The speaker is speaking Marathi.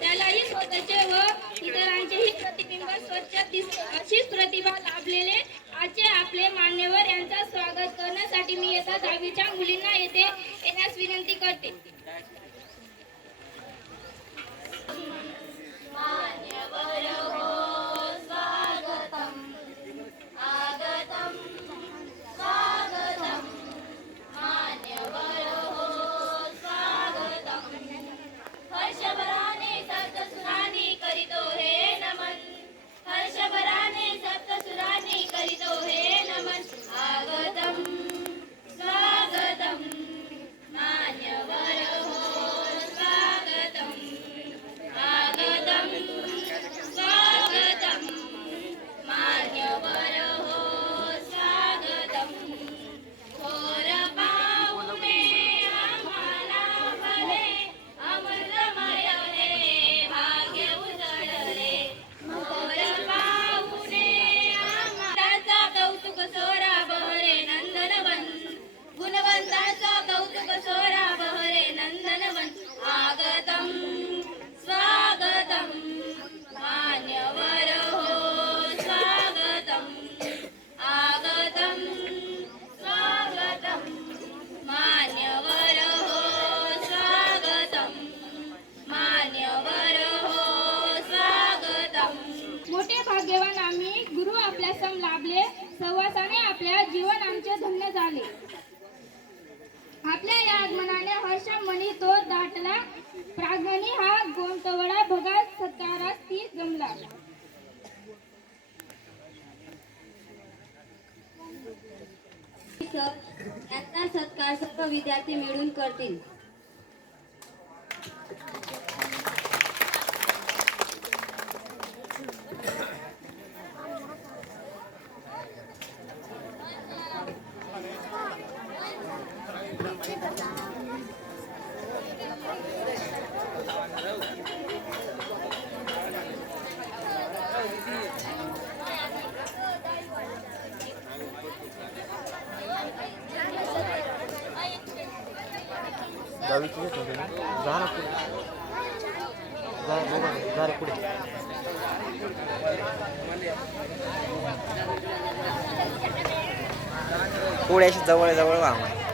त्यालाही स्वतःचे व इतरांचेही प्रतिबिंब स्वच्छ दिसते अशीच प्रतिभा लाभलेले आजचे आपले मान्यवर यांचा स्वागत करण्यासाठी मी इयत्ता 10वीच्या मुलींना येथे येण्यास विनंती करते. मोठे भाग्यवान आम्ही गुरु आपल्या सम लाभले सहवासाने आपल्या जीवन आमचे धन्य झाले. आपल्या या आगमनाने हर्ष मनी तो दाटला प्राज्ञानी हा गोंतवडा भगा सत्कारास ती जमला. यांचा सत्कार सर्व विद्यार्थी मिळून करतील. पुढे जवळ जवळ व्हा.